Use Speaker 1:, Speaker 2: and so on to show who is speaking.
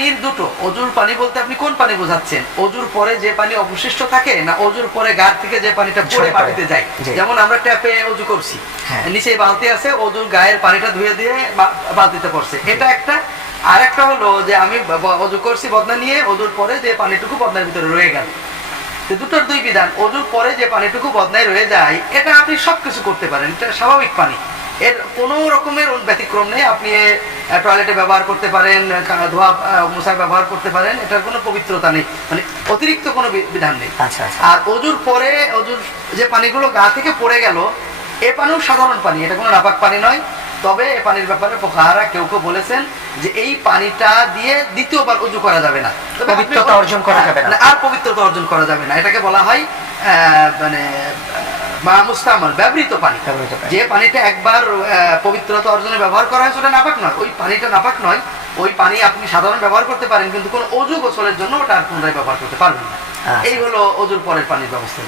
Speaker 1: পানির দুটো অজুর পানি বলতে আপনি কোন পানি বোঝাচ্ছেন? অজুর পরে যে পানি অবশিষ্ট থাকে না অজুর পরে গার থেকে যে পানিটা পড়ে মাটিতে যায়? যেমন আমরা ট্যাপে অজু করছি।
Speaker 2: হ্যাঁ।
Speaker 1: নিচে বালতি আছে অজুর গায়ের পানিটা ধুয়ে দিয়ে বালতিতে পড়ছে। এটা একটা। আর একটা হলো যে আমি অজু করছি বদনা নিয়ে অজুর পরে যে পানিটুকু বদনার ভিতরে রয়ে গেল। দুটোর দুই বিধান। অজুর পরে যে পানিটুকু বদনায় রয়ে যায় এটা আপনি সবকিছু করতে পারেন। এটা স্বাভাবিক পানি। এর কোনো রকমের ব্যতিক্রম নেই। আপনি টয়লেটে ব্যবহার করতে পারেন ধোয়া মোছায় ব্যবহার করতে পারেন এটার কোনো পবিত্রতা নেই। মানে অতিরিক্ত কোনো বিধান নেই।
Speaker 2: আচ্ছা আচ্ছা।
Speaker 1: আর অজুর পরে অজুর যে পানিগুলো গা থেকে পড়ে গেল এ পানিও সাধারণ পানি এটা কোনো নাপাক পানি নয়। তবে এ পানির ব্যাপারে পোকাহারা কেউ কেউ বলেছেন যে এই পানিটা দিয়ে দ্বিতীয়বার অজু করা যাবে না।
Speaker 2: পবিত্রতা অর্জন করা যাবে না।
Speaker 1: মানে আর পবিত্রতা অর্জন করা যাবে না। এটাকে বলা হয় আহ, মানে মা মুস্তামল ব্যবহৃত পানি। যে পানিটা একবার পবিত্রতা অর্জনে ব্যবহার করা হয়েছে ওটা নাপাক নয়। ওই পানিটা নাপাক নয়। ওই পানি আপনি সাধারণ ব্যবহার করতে পারেন কিন্তু কোনো অজু গোসলের জন্য ওটা আর পুনরায় ব্যবহার করতে পারবেন না।
Speaker 2: আচ্ছা।
Speaker 1: এই হলো অজুর পরের পানির ব্যবস্থা।